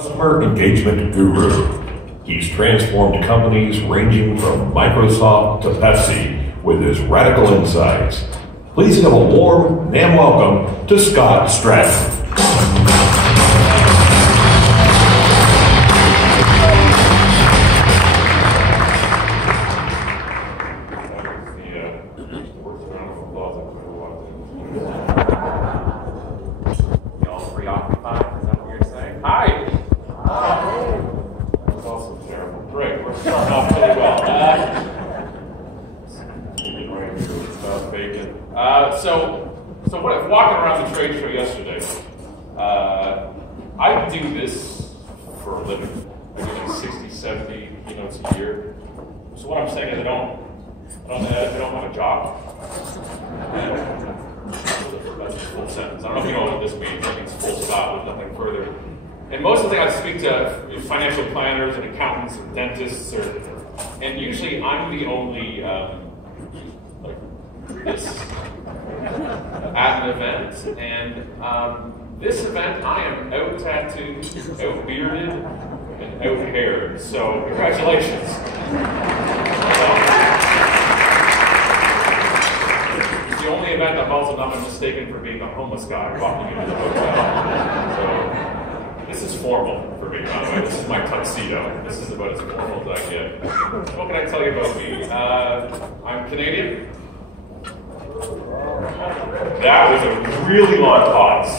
Customer engagement guru. He's transformed companies ranging from Microsoft to Pepsi with his radical insights. Please give a warm NAMM welcome to Scott Stratten. So when I was walking around the trade show yesterday, I do this for a living. I do 60, 70 keynotes a year. So what I'm saying is I don't have a job. That's a full sentence. I don't know if you know what this means. It means full stop with nothing further. And most of the time I speak to financial planners and accountants and dentists, and usually I'm the only at an event, and this event I am out tattooed, out bearded, and out haired. So congratulations. It's the only event I've also not been mistaken for being a homeless guy walking into the hotel. So this is formal for me, by the way. This is my tuxedo. This is about as formal as I get. What can I tell you about me? I'm Canadian. That was a really long pause.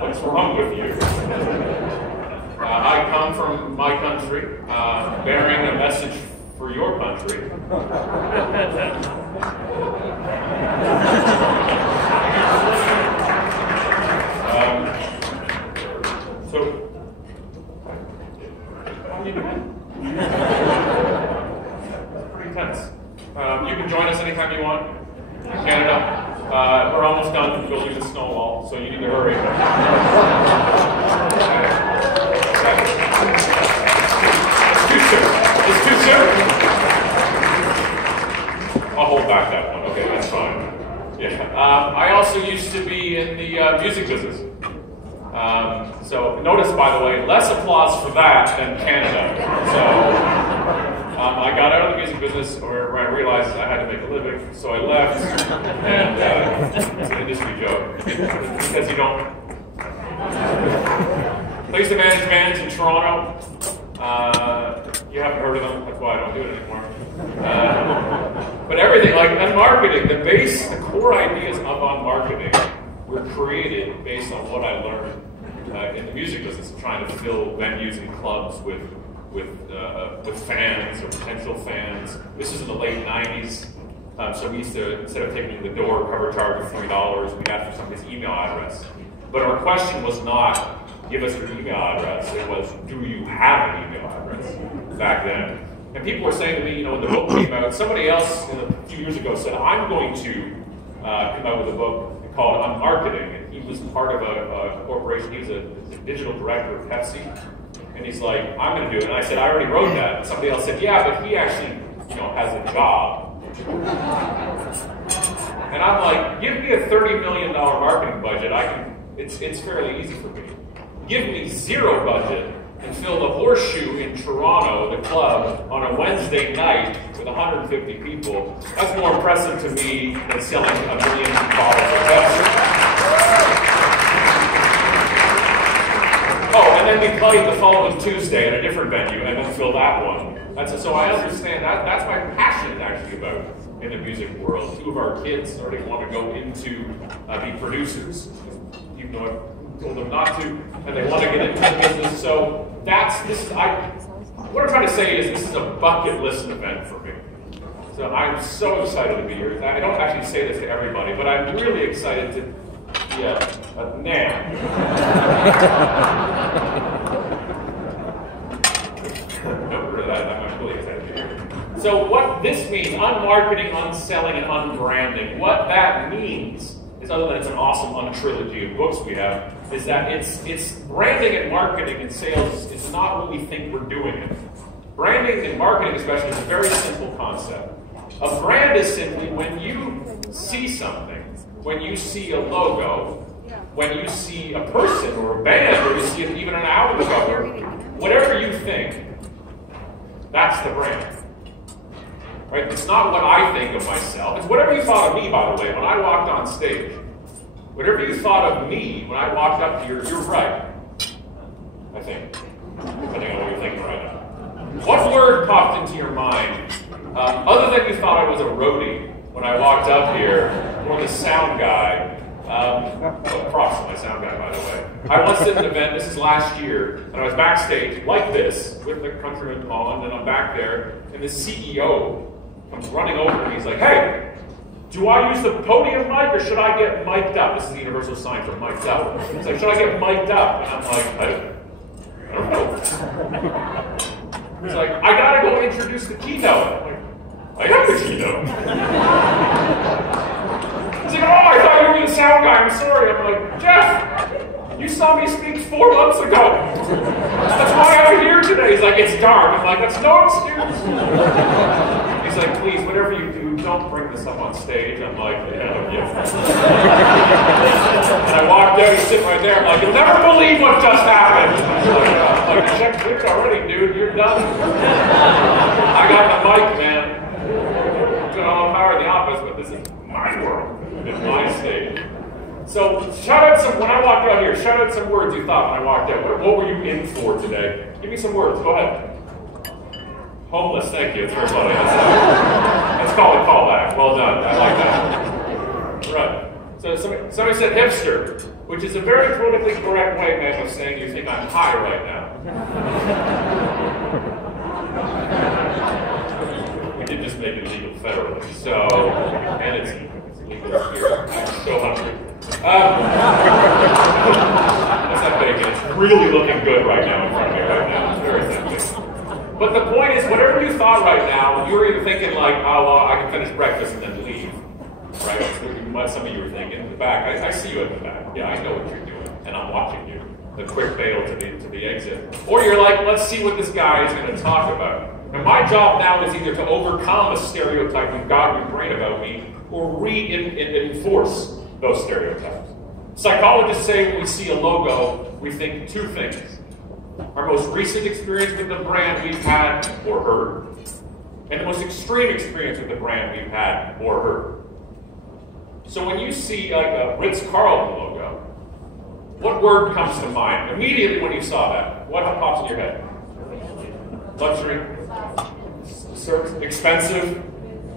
What's wrong with you? I come from my country, bearing a message for your country. So, how are you doing? That's pretty tense. You can join us anytime you want in Canada. We're almost done building the snow wall, so you need to hurry. It's too soon. I'll hold back that one. Okay, that's fine. Yeah. I also used to be in the music business. So notice, by the way, less applause for that than Canada. So. I got out of the music business where I realized I had to make a living, so I left, and it's an industry joke, because you don't. I used to manage bands in Toronto. You haven't heard of them, that's why I don't do it anymore. But everything, like on marketing, the core ideas of on marketing were created based on what I learned in the music business, trying to fill venues and clubs with fans or potential fans. This is in the late 90s. So we used to, instead of taking the door cover charge of $3, we'd ask for somebody's email address. But our question was not, give us your email address. It was, do you have an email address back then? And people were saying to me, when the book came out, somebody else a few years ago said, I'm going to come out with a book called On Marketing. And he was part of a corporation. He was a digital director of Pepsi. And he's like, I'm going to do it. And I said, I already wrote that. And somebody else said, yeah, but he actually, has a job. And I'm like, give me a $30 million marketing budget. It's fairly easy for me. Give me zero budget and fill the Horseshoe in Toronto, the club, on a Wednesday night with 150 people. That's more impressive to me than selling $1 million bottles of Pepsi. Oh, and then we played the following Tuesday at a different venue and then fill that one. So I understand that. That's my passion actually about in the music world. Two of our kids already want to go into be producers, even though I told them not to, and they want to get into the business. So what I'm trying to say is this is a bucket list event for me. So I'm so excited to be here. I don't actually say this to everybody, but I'm really excited to be a NAMM. I'm really excited to be here. So what this means, unmarketing, unselling, and unbranding, what that means is, other than it's an awesome trilogy of books we have, is that it's branding and marketing and sales is not what we think we're doing it. Branding and marketing especially is a very simple concept. A brand is simply when you see something, when you see a logo, when you see a person or a band, or you see even an album cover, whatever you think, that's the brand. Right? It's not what I think of myself. It's whatever you thought of me, by the way, when I walked on stage. Whatever you thought of me when I walked up here, you're right. I think. Depending on what you're thinking right now. What word popped into your mind, other than you thought I was a roadie when I walked up here, or the sound guy? Props to my sound guy, by the way. I once did an event, this is last year, and I was backstage like this, with the Countryman on, and I'm back there, and the CEO comes running over and he's like, "Hey, do I use the podium mic or should I get mic'd up?" This is the universal sign for mic'd up. He's like, "Should I get mic'd up?" And I'm like, I don't know. He's like, "I gotta go introduce the keynote." I'm like, "I got the keynote." He's like, "Oh, I thought you were the sound guy, I'm sorry." I'm like, "Jeff, you saw me speak 4 months ago. That's why I'm here today." He's like, "It's dark." I'm like, "That's no excuse." He's like, "Please, whatever you do, don't bring this up on stage." I'm like, "Yeah." And I walked out, he's sitting right there. I'm like, "You'll never believe what just happened." I'm like, "Check cleared already, dude. You're done." I got the mic, man. I've got all the power in the office, but this is my world. It's my stage. So, shout out some, when I walked out here, shout out some words you thought when I walked out. What were you in for today? Give me some words. Go ahead. Homeless, thank you. It's very funny. Let's call it callback. Well done. I like that. Right. So somebody said hipster, which is a very politically correct way, man, of saying you think I'm high right now. We did just make it legal federally, so, and it's legal here. I'm so hungry. What's that bacon? It's really looking good right now in front of me right now. It's very tempting. But the point is, whatever you thought right now, you were either thinking like, "Oh, well, I can finish breakfast and then leave." Right? That's what some of you were thinking. In the back, I see you at the back. Yeah, I know what you're doing, and I'm watching you. The quick bail to the exit. Or you're like, "Let's see what this guy is going to talk about." And my job now is either to overcome a stereotype you've got in your brain about me, or reinforce those stereotypes. Psychologists say when we see a logo, we think 2 things. Our most recent experience with the brand we've had or heard, and the most extreme experience with the brand we've had or heard. So when you see like a Ritz-Carlton logo, what word comes to mind immediately when you saw that? What pops in your head? Luxury? Expensive?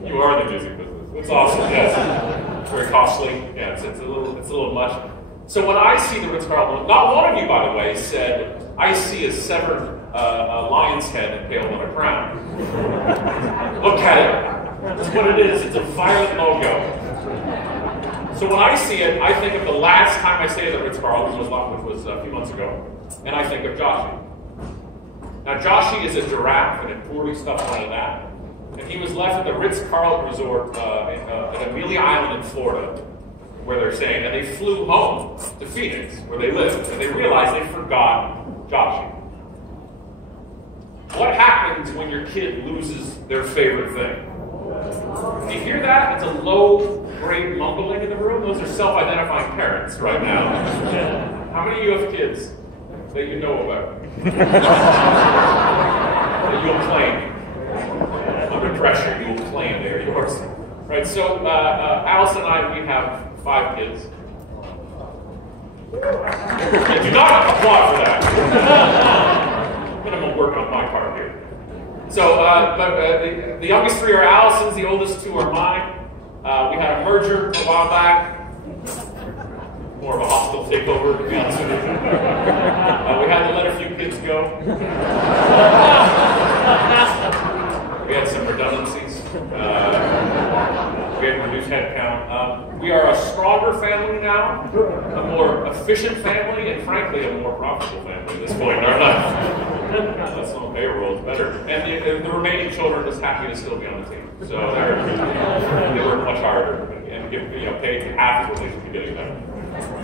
You are in the music business. It's awesome, yes. It's very costly. Yeah, it's a little much. So when I see the Ritz-Carlton, not one of you, by the way, said, "I see a severed lion's head impaled on a crown." Look at it. That's what it is. It's a violent logo. So when I see it, I think of the last time I stayed at the Ritz-Carlton, which was a few months ago, and I think of Joshy. Now Joshy is a giraffe, and it poorly stuffed onto that. And he was left at the Ritz-Carlton Resort at Amelia Island in Florida, where they're staying, and they flew home to Phoenix, where they live, and they realized they forgot Joshy. What happens when your kid loses their favorite thing? Do you hear that? It's a low-grade mumbling in the room. Those are self-identifying parents right now. How many of you have kids that you know about? That you'll claim. Under pressure, you'll claim they're yours. Right, so Alice and I, we have 5 kids. I do not applaud for that. Minimum work on my part here. So, the youngest 3 are Allison's, the oldest 2 are mine. We had a merger a while back. More of a hostile takeover, to be honest with you. We had to let a few kids go. We had some redundancies. We had reduced headcount. We are a stronger family now, a more efficient family, and frankly, a more profitable family at this point in our life. That's on payroll, it's better. And the remaining children are just happy to still be on the team. So they work much harder and get paid half of what they should be getting done.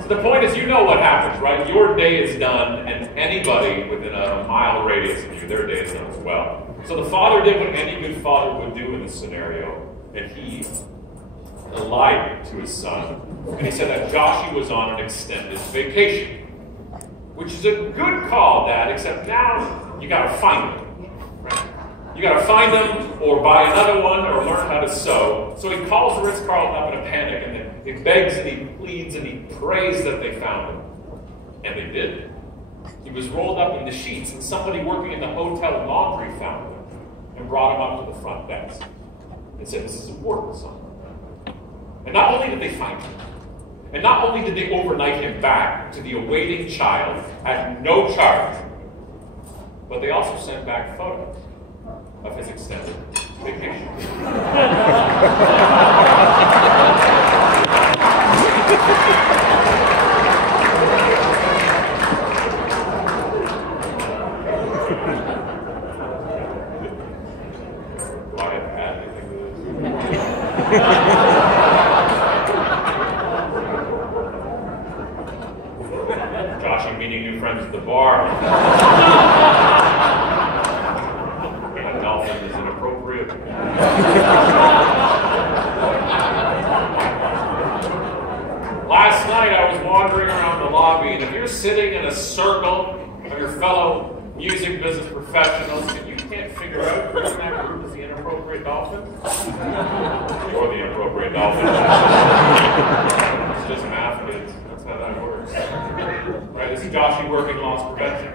So the point is, you know what happens, right? Your day is done, and anybody within a mile radius of you, their day is done as well. So the father did what any good father would do in this scenario, and he lied to his son, and he said that Joshy was on an extended vacation. Which is a good call, Dad, except now you gotta find him. Right? You gotta find him, or buy another one, or learn how to sew. So he calls the Ritz-Carlton up in a panic, and then he begs and he pleads and he prays that they found him. And they did. He was rolled up in the sheets, and somebody working in the hotel laundry found him and brought him up to the front desk and said, "This is important, son." And not only did they find him, and not only did they overnight him back to the awaiting child at no charge, but they also sent back photos of his extended vacation. Do I have had anything to this? Joshy meeting new friends at the bar. That dolphin is inappropriate. Last night I was wandering around the lobby, and if you're sitting in a circle of your fellow music business professionals and you can't figure out who in that group is the inappropriate dolphin, you're the inappropriate dolphin. It's just math, kids. That's how that works. Right? This is Joshy working loss prevention.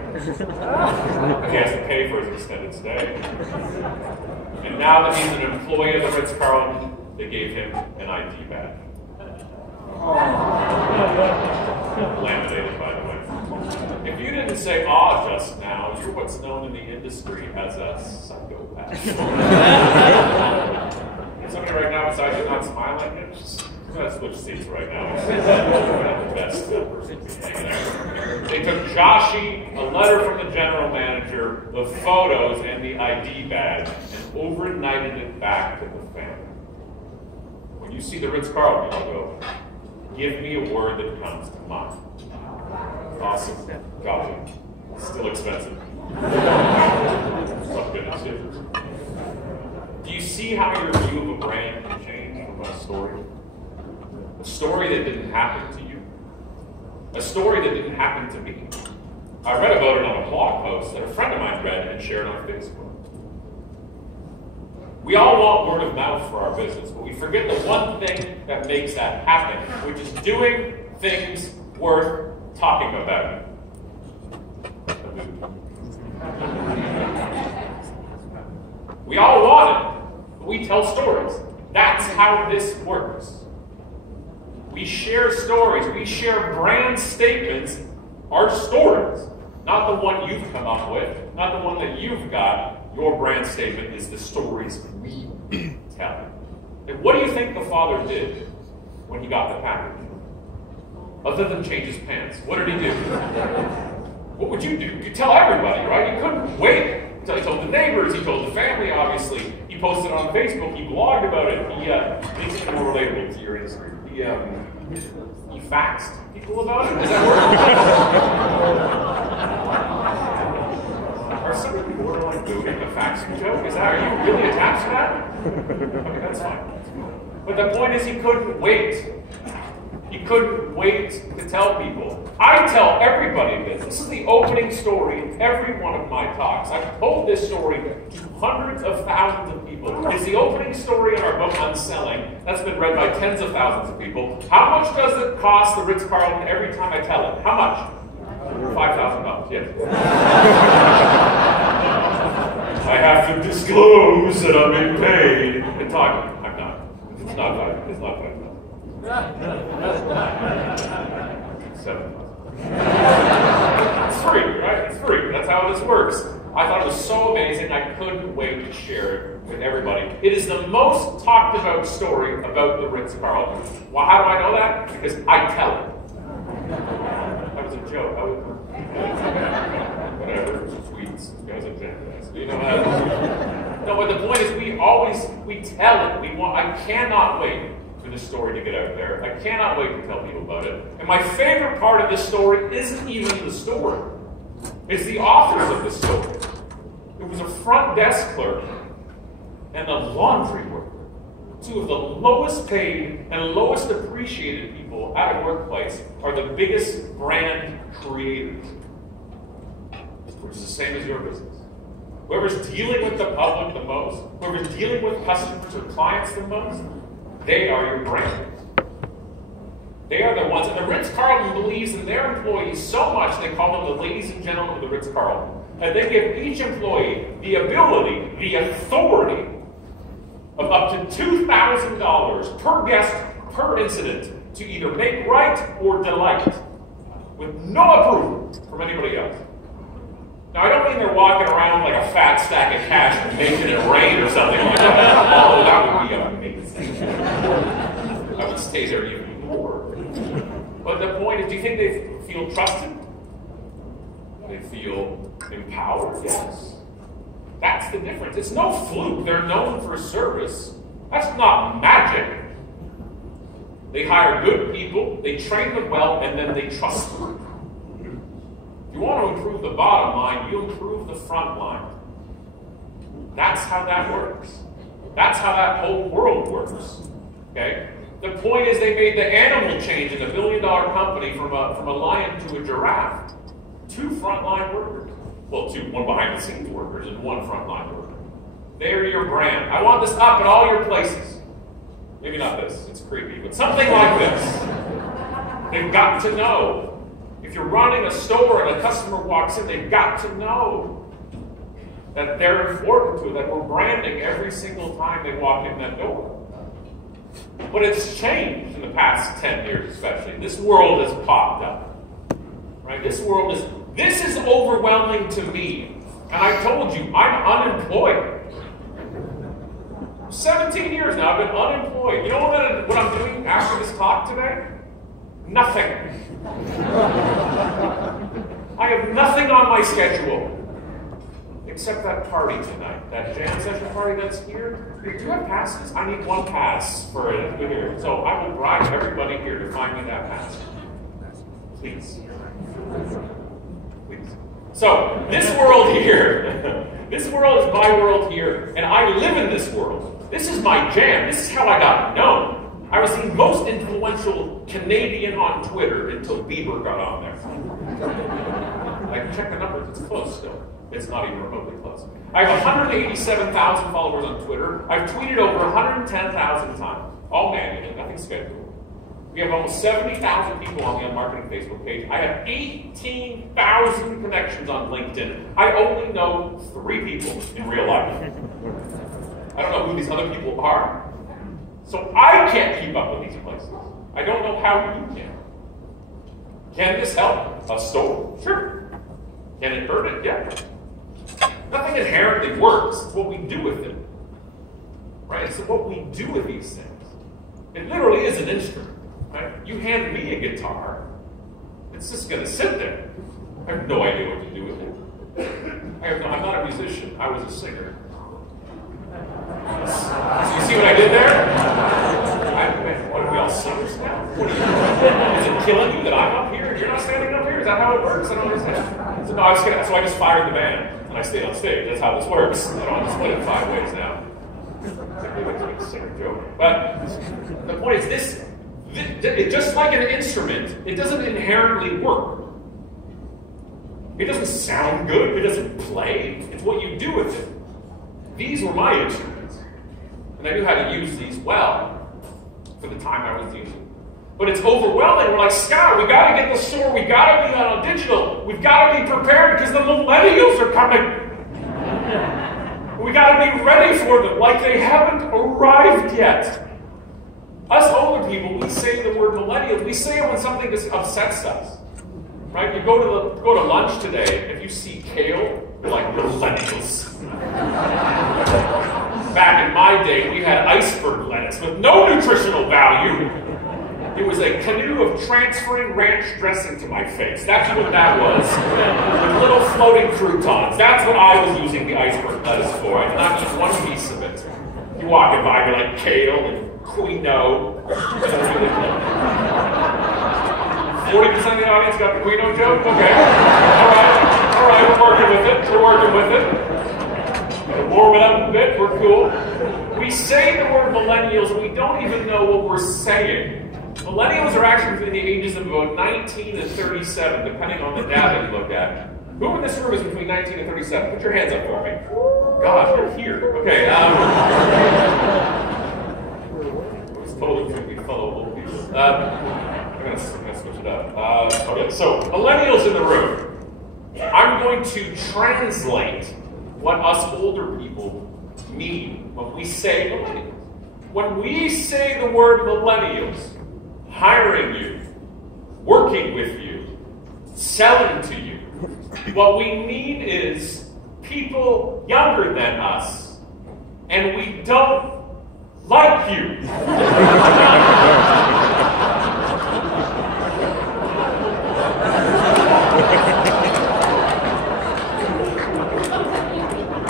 He has to pay for his extended stay. And now that he's an employee of the Ritz-Carlton, they gave him an ID badge. Laminated, by the way. If you didn't say "aw" just now, you're what's known in the industry as a psychopath. Somebody right now beside you not smiling? I'm going to switch seats right now. The best person to be hanging out. They took Joshy, a letter from the general manager, the photos, and the ID badge, and overnighted it back to the family. When you see the Ritz-Carlton logo, give me a word that comes to mind. Awesome. Joshy. Still expensive. Some goodness is. Do you see how your view of a brand can change from a story? A story that didn't happen to you. A story that didn't happen to me. I read about it on a blog post that a friend of mine read and shared on Facebook. We all want word of mouth for our business, but we forget the one thing that makes that happen, which is doing things worth talking about. We all want it, but we tell stories. That's how this works. We share stories. We share brand statements, our stories. Not the one you've come up with, not the one that you've got. Your brand statement is the stories we tell. And what do you think the father did when he got the package? Other than change his pants, what did he do? What would you do? You tell everybody, right? You couldn't wait until he told the neighbors, he told the family, obviously. He posted on Facebook, he blogged about it. He makes it more relatable to your industry. He faxed people about it? Does that work? Are some of you borderline doing the faxing joke? Are you really attached to that? Okay, that's fine. But the point is, he couldn't wait. He couldn't wait to tell people. I tell everybody this. This is the opening story in every one of my talks. I've told this story to hundreds of thousands of people. It's the opening story in our book, Unselling. That's been read by tens of thousands of people. How much does it cost the Ritz-Carlton every time I tell it? How much? $5,000, yes. I have to disclose that I'm being paid and talking. I'm not. It's not $5,000. It's not $5,000. 7. It's free, right? It's free. That's how this works. I thought it was so amazing, I couldn't wait to share it with everybody. It is the most talked about story about the Ritz-Carlton. Well, how do I know that? Because I tell it. That was a joke. Whatever. Tweets. This guy's a jackass. You know, no, but the point is, we tell it. I cannot wait for this story to get out there. I cannot wait to tell people about it. And my favorite part of this story isn't even the story. It's the authors of the story. It was a front desk clerk and a laundry worker Two of the lowest paid and lowest appreciated people at a workplace are the biggest brand creators, which is the same as your business. Whoever's dealing with the public the most, whoever's dealing with customers or clients the most, they are your brand. They are the ones, and the Ritz-Carlton believes in their employees so much, they call them the ladies and gentlemen of the Ritz-Carlton. And they give each employee the ability, the authority of up to $2,000 per guest, per incident, to either make right or delight, with no approval from anybody else. Now, I don't mean they're walking around like a fat stack of cash and making it rain or something like that. Oh, that would be amazing. I would stay there even more. But the point is, do you think they feel trusted? They feel empowered? Yes. That's the difference. It's no fluke. They're known for service. That's not magic. They hire good people, they train them well, and then they trust them. If you want to improve the bottom line, you improve the front line. That's how that works. That's how that whole world works. Okay? The point is they made the animal change in a billion-dollar company from a lion to a giraffe. 2 frontline workers. Well, 2, one behind-the-scenes workers and 1 frontline worker. They're your brand. I want this up at all your places. Maybe not this, it's creepy, but something like this. They've got to know. If you're running a store and a customer walks in, they've got to know that they're important to it, that we're branding every single time they walk in that door. But it's changed in the past 10 years especially. This world has popped up. Right? This is overwhelming to me. And I told you, I'm unemployed. 17 years now, I've been unemployed. You know what I'm doing after this talk today? Nothing. I have nothing on my schedule except that party tonight, that jam session party that's here. Do you have passes? I need 1 pass for it here. So I will bribe everybody here to find me that pass. Please. Please. So, this world here, this world is my world here, and I live in this world. This is my jam. This is how I got known. I was the most influential Canadian on Twitter until Bieber got on there. I can check the numbers. It's close still. It's not even remotely close. I have 187,000 followers on Twitter. I've tweeted over 110,000 times. All manually, nothing scheduled. We have almost 70,000 people on the Unmarketing Facebook page. I have 18,000 connections on LinkedIn. I only know 3 people in real life. I don't know who these other people are. So I can't keep up with these places. I don't know how you can. Can this help a store? Sure. Can it hurt it? Yeah. Nothing inherently works. It's what we do with it. Right? It's what we do with these things. It literally is an instrument. Right? You hand me a guitar, it's just going to sit there. I have no idea what to do with it. I'm not a musician. I was a singer. So you see what I did there? What are we all singers now? What are you, is it killing you that I'm up here and you're not standing up here? Is that how it works? I don't understand. So, no, so I just fired the band and I stayed on stage. That's how this works. I don't have to split it 5 ways now. It's a singer joke. But the point is this. Just like an instrument, it doesn't inherently work. It doesn't sound good, it doesn't play. It's what you do with it. These were my instruments. And I knew how to use these well for the time I was using them. But it's overwhelming. We're like, Scott, we got to get the store, we got to be on digital, we've got to be prepared because the millennials are coming. We got to be ready for them like they haven't arrived yet. Us older people, we say the word millennials. We say it when something just upsets us, right? You go to lunch today, if you see kale, you're like millennials. Back in my day, we had iceberg lettuce with no nutritional value. It was a canoe of transferring ranch dressing to my face. That's what that was. With little floating croutons. That's what I was using the iceberg lettuce for. I did not eat 1 piece of it. You walking by, you're like kale and Quino. 40% of the audience got the Quino joke? Okay. All right, we're working with it. We're working with it. Warm it up a bit, we're cool. We We say the word millennials and we don't even know what we're saying. Millennials are actually between the ages of about 19 and 37, depending on the data you look at. Who in this room is between 19 and 37? Put your hands up for me. Gosh, you're here. Okay. It's totally tricky fellow old people. I'm going to switch it up. Okay, so millennials in the room. I'm going to translate what us older people mean when we say millennials. When we say the word millennials, hiring you, working with you, selling to you, what we mean is people younger than us, and we don't like you.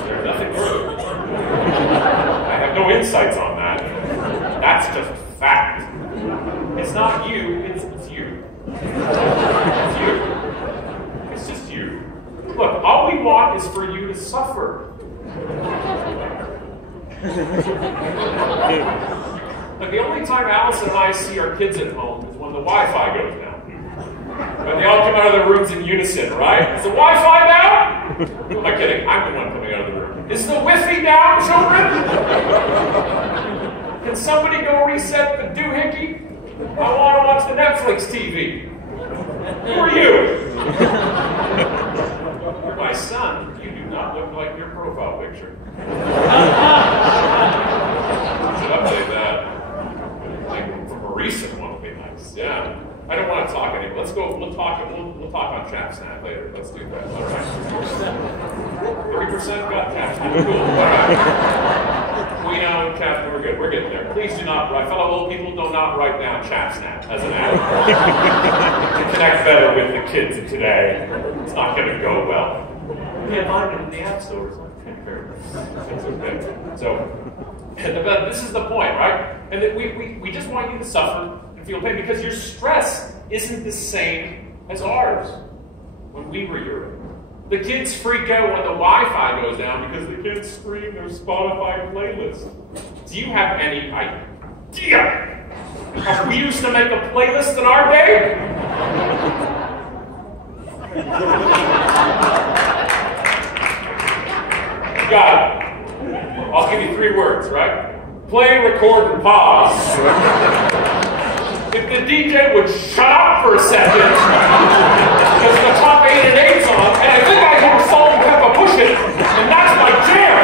There's nothing true. I have no insights on that. That's just fact. It's not you, it's you. It's you. It's just you. Look, all we want is for you to suffer. But the only time Allison and I see our kids at home is when the Wi-Fi goes down. When they all come out of their rooms in unison, right? Is the Wi-Fi down? Who am I kidding? I'm the one coming out of the room. Is the Wi-Fi down, children? Can somebody go reset the doohickey? I want to watch the Netflix TV. Who are you? You're my son. You do not look like your profile picture. Should update that. Like from a recent one would be nice. Yeah. I don't want to talk anymore. Let's go. We'll talk on ChapSnap later. Let's do that. All right. 30% got ChapSnap. Cool. All right. We know ChapSnap. We're good. We're getting there. Please do not write. Fellow old people, do not write down ChapSnap as an app. To connect better with the kids of today. It's not going to go well. You can't find it in the app stores. It's okay. So, this is the point, right? And that we just want you to suffer and feel pain because your stress isn't the same as ours when we were your age. The kids freak out when the Wi-Fi goes down because the kids stream their Spotify playlist. Do you have any idea how we used to make a playlist in our day? You got it. I'll give you 3 words, right? Play, record, and pause. If the DJ would shut up for a second, because the top 8 and 8 song, and I think I hear Salt and Pepper pushing, and that's my jam.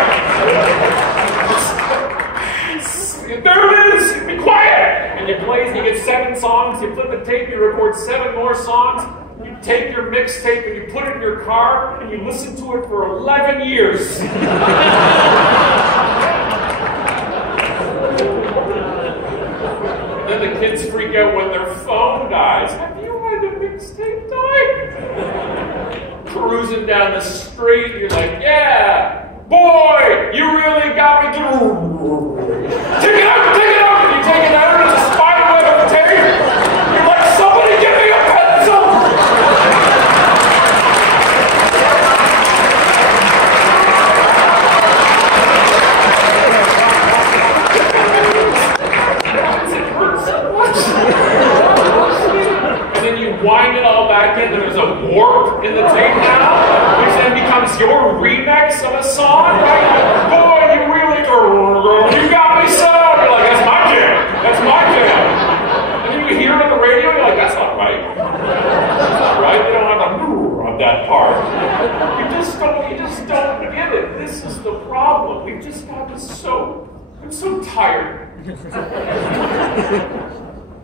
There it is. Be quiet. And you play, you get 7 songs. You flip the tape. You record 7 more songs. You take your mixtape and you put it in your car, and you listen to it for 11 years. And then the kids freak out when their phone dies. Have you had a mixtape die? Cruising down the street, you're like, yeah, boy, you really got me to. Take it out, take it out. And you take it out, and it's a spider web of tape. You're like, somebody give me a pencil. And then you wind it all back in, and there's a warp in the tape now, which then becomes your remix of a song, right? Boy, you really, you got me so. You're like, that's my jam. That's my jam. And then you hear it on the radio, you're like, that's not right. That's not right. They don't have a on that part. You just don't get it. This is the problem. We've just gotten I'm so tired.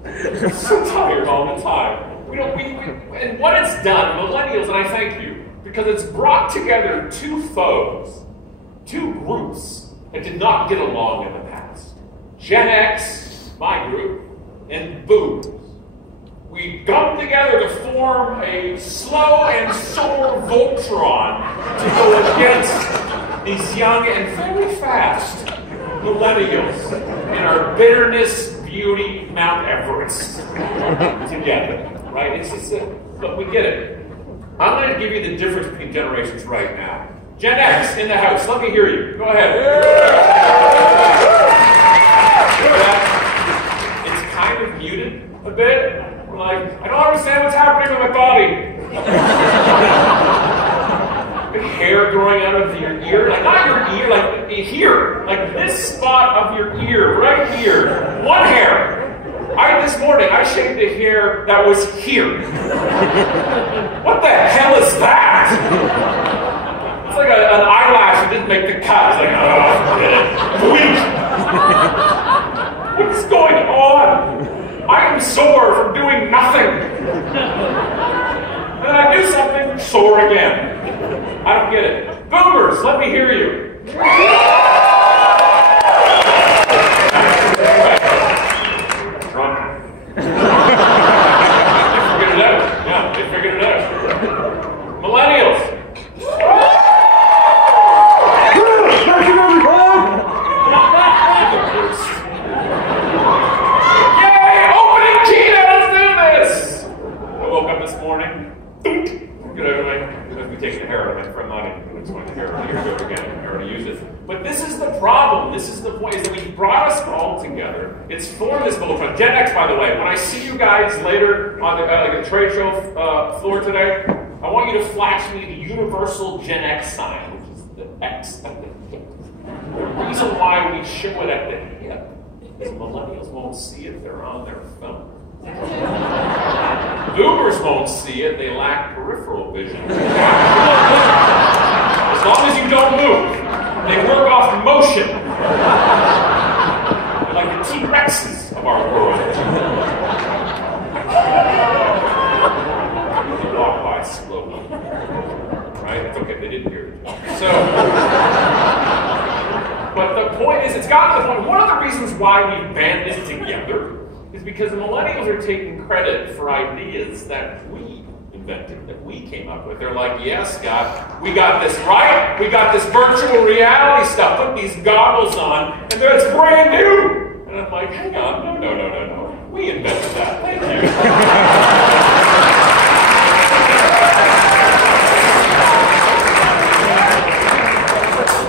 I'm so tired all the time. And what it's done, millennials, and I thank you, because it's brought together 2 foes, 2 groups that did not get along in the past. Gen X, my group, and Boomers. We come together to form a slow and sore Voltron to go against these young and very fast millennials in our bitterness, beauty, Mount Everest together, right? It's just but we get it. I'm going to give you the difference between generations right now. Gen X in the house, let me hear you. Go ahead. a bit. We're like, I don't understand what's happening with my body. The hair growing out of your ear, like not your ear, like here, like this spot of your ear, right here. One hair. This morning, I shaved a hair that was here. What the hell is that? It's like an eyelash that didn't make the cut. It's like, oh, weak. What is going on? I am sore from doing nothing. And then I do something, sore again. I don't get it. Boomers, let me hear you. They figured it out. Millennials. Yay! Opening Tina! Let's do this! I woke up this morning. Good everything. We take the hair out of it for money. It's going to hair out again. I already use it. But this is the problem. This is the point. Is that we brought us all together. It's formed this Voltron. Gen X, by the way. When I see you guys later on the trade show floor today, I want you to flash me the universal Gen X sign, which is the X at the hip. The reason why we show it at the hip is millennials won't see it. They're on their phone. Boomers won't see it. They lack peripheral vision. As long as you don't move. They work off motion. They're like the T-Rexes of our world. They walk by slowly. Right? It's okay, they didn't hear it. So, but the point is, it's gotten to the point, one of the reasons why we banded together is because the millennials are taking credit for ideas that we invented, that we came up with. They're like, yes, God, we got this right. We got this virtual reality stuff. Put these goggles on, and it's brand new. And I'm like, hang on, no. We invented that. Thank you.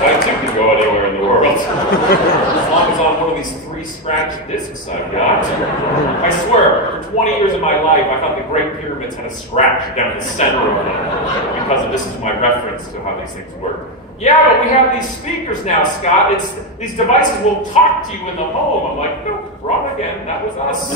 I too can go anywhere in the world. As long as on one of these 3 scratch discs I've got. I swear, for 20 years of my life, I thought the Great Pyramids had a scratch down the center of them. Because this is my reference to how these things work. Yeah, but we have these speakers now, Scott. These devices will talk to you in the home. I'm like, nope, wrong again. That was us.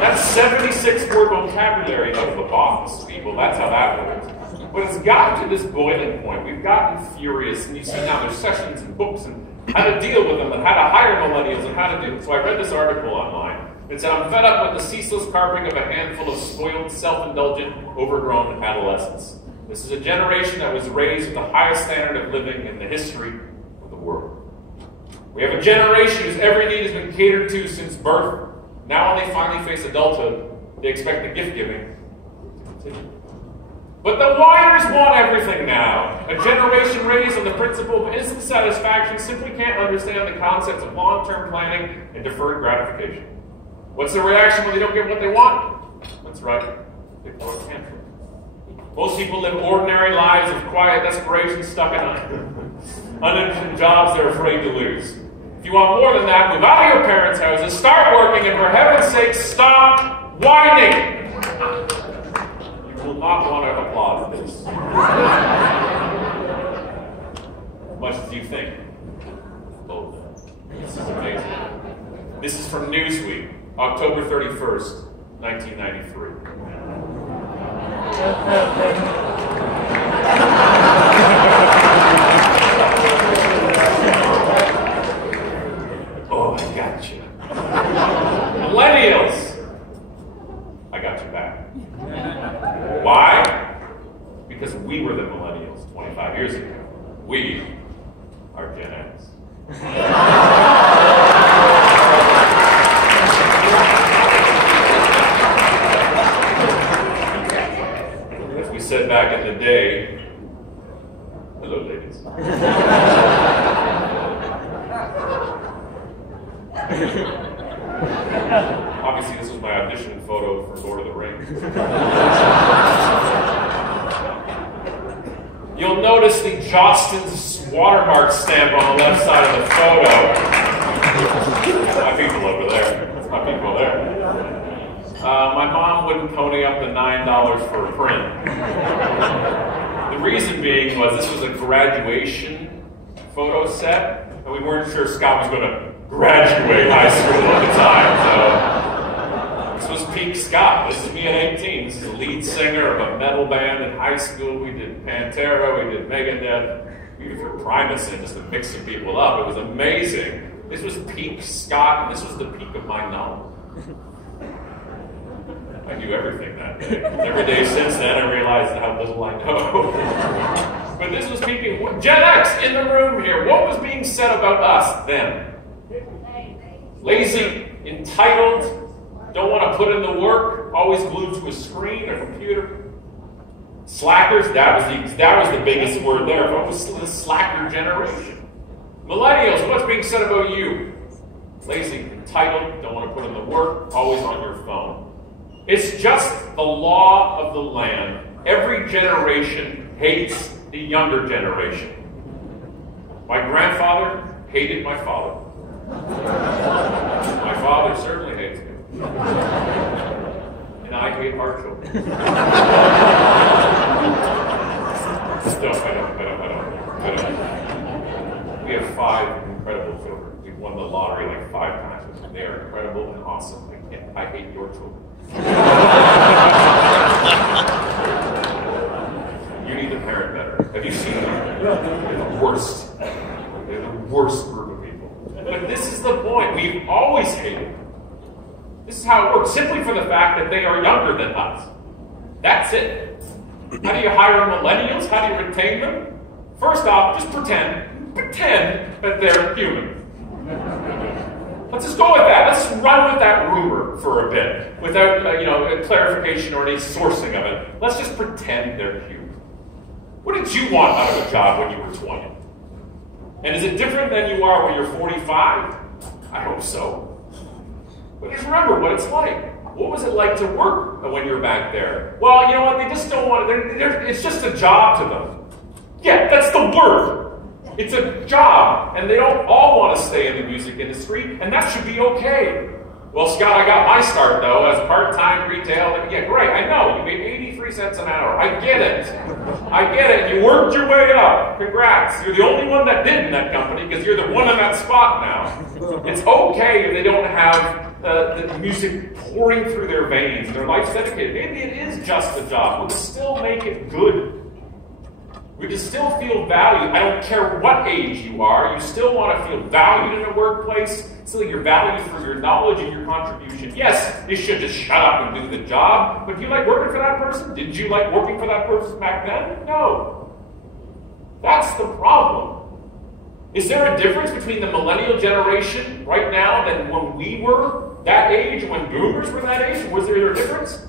That's 76-word vocabulary out of the box, people. That's how that works. But it's gotten to this boiling point. We've gotten furious. And you see now there's sessions and books and how to deal with them and how to hire millennials and how to do it. So I read this article online. It said, I'm fed up with the ceaseless carping of a handful of spoiled, self-indulgent, overgrown adolescents. This is a generation that was raised with the highest standard of living in the history of the world. We have a generation whose every need has been catered to since birth. Now when they finally face adulthood, they expect the gift-giving to continue. But the whiners want everything now. A generation raised on the principle of instant satisfaction simply can't understand the concepts of long-term planning and deferred gratification. What's the reaction when they don't get what they want? That's right, they throw a tantrum. Most people live ordinary lives of quiet desperation, stuck in uninteresting jobs they're afraid to lose. If you want more than that, move out of your parents' houses, start working, and for heaven's sake, stop whining! You will not want to applaud this. As much as you think. Oh, this is amazing. This is from Newsweek, October 31st, 1993. Oh, I got you. Millennials, I got you back. Why? Because we were the millennials 25 years ago. We are Gen X. As we said back in the day, hello, ladies. Obviously, this was my audition photo for Lord of the Rings. You'll notice the Jostens watermark stamp on the left side of the photo. That's my people over there. That's my people there. My mom wouldn't pony up the $9 for a print. The reason being was this was a graduation photo set, and we weren't sure Scott was going to graduate high school at the time. So this was peak Scott. This is me at 18. This is the lead singer of a metal band in high school. We did Pantera, we did Megadeth, we threw Primus in just to mix some people up. It was amazing. This was peak Scott, and this was the peak of my knowledge. I knew everything that day. Every day since then, I realized how little I know. But this was peaking. Gen X in the room here. What was being said about us then? Lazy, entitled, don't want to put in the work, always glued to a screen or computer. Slackers, that was the biggest word there. What was the slacker generation? Millennials, what's being said about you? Lazy, entitled, don't want to put in the work, always on your phone. It's just the law of the land. Every generation hates the younger generation. My grandfather hated my father. My father certainly hates me. And I hate our children. I don't. We have 5 incredible children. We've won the lottery like 5 times. They are incredible and awesome. I hate your children. You need to parent better. Have you seen them? They're the worst. They're the worst group of people. But this is the point. We've always hated them. This is how it works, simply for the fact that they are younger than us. That's it. How do you hire millennials? How do you retain them? First off, just pretend that they're human. Let's just go with that. Let's run with that rumor for a bit, without a clarification or any sourcing of it. Let's just pretend they're human. What did you want out of a job when you were 20? And is it different than you are when you're 45? I hope so. But just remember what it's like. What was it like to work when you're back there? Well, you know what? They just don't want it. It's just a job to them. Yeah, that's the word. It's a job, and they don't all want to stay in the music industry, and that should be okay. Well, Scott, I got my start, though, as part-time retail. Yeah, great, I know. You made 83 cents an hour. I get it. You worked your way up. Congrats. You're the only one that did in that company, because you're the one in that spot now. It's okay if they don't have the music pouring through their veins, their life's dedicated. Maybe it is just a job. We'll still make it good. We can still feel valued. I don't care what age you are, you still want to feel valued in a workplace. Still, you're valued for your knowledge and your contribution. Yes, you should just shut up and do the job, but do you like working for that person? Did you like working for that person back then? No. That's the problem. Is there a difference between the millennial generation right now than when we were that age, when boomers were that age? Was there a difference?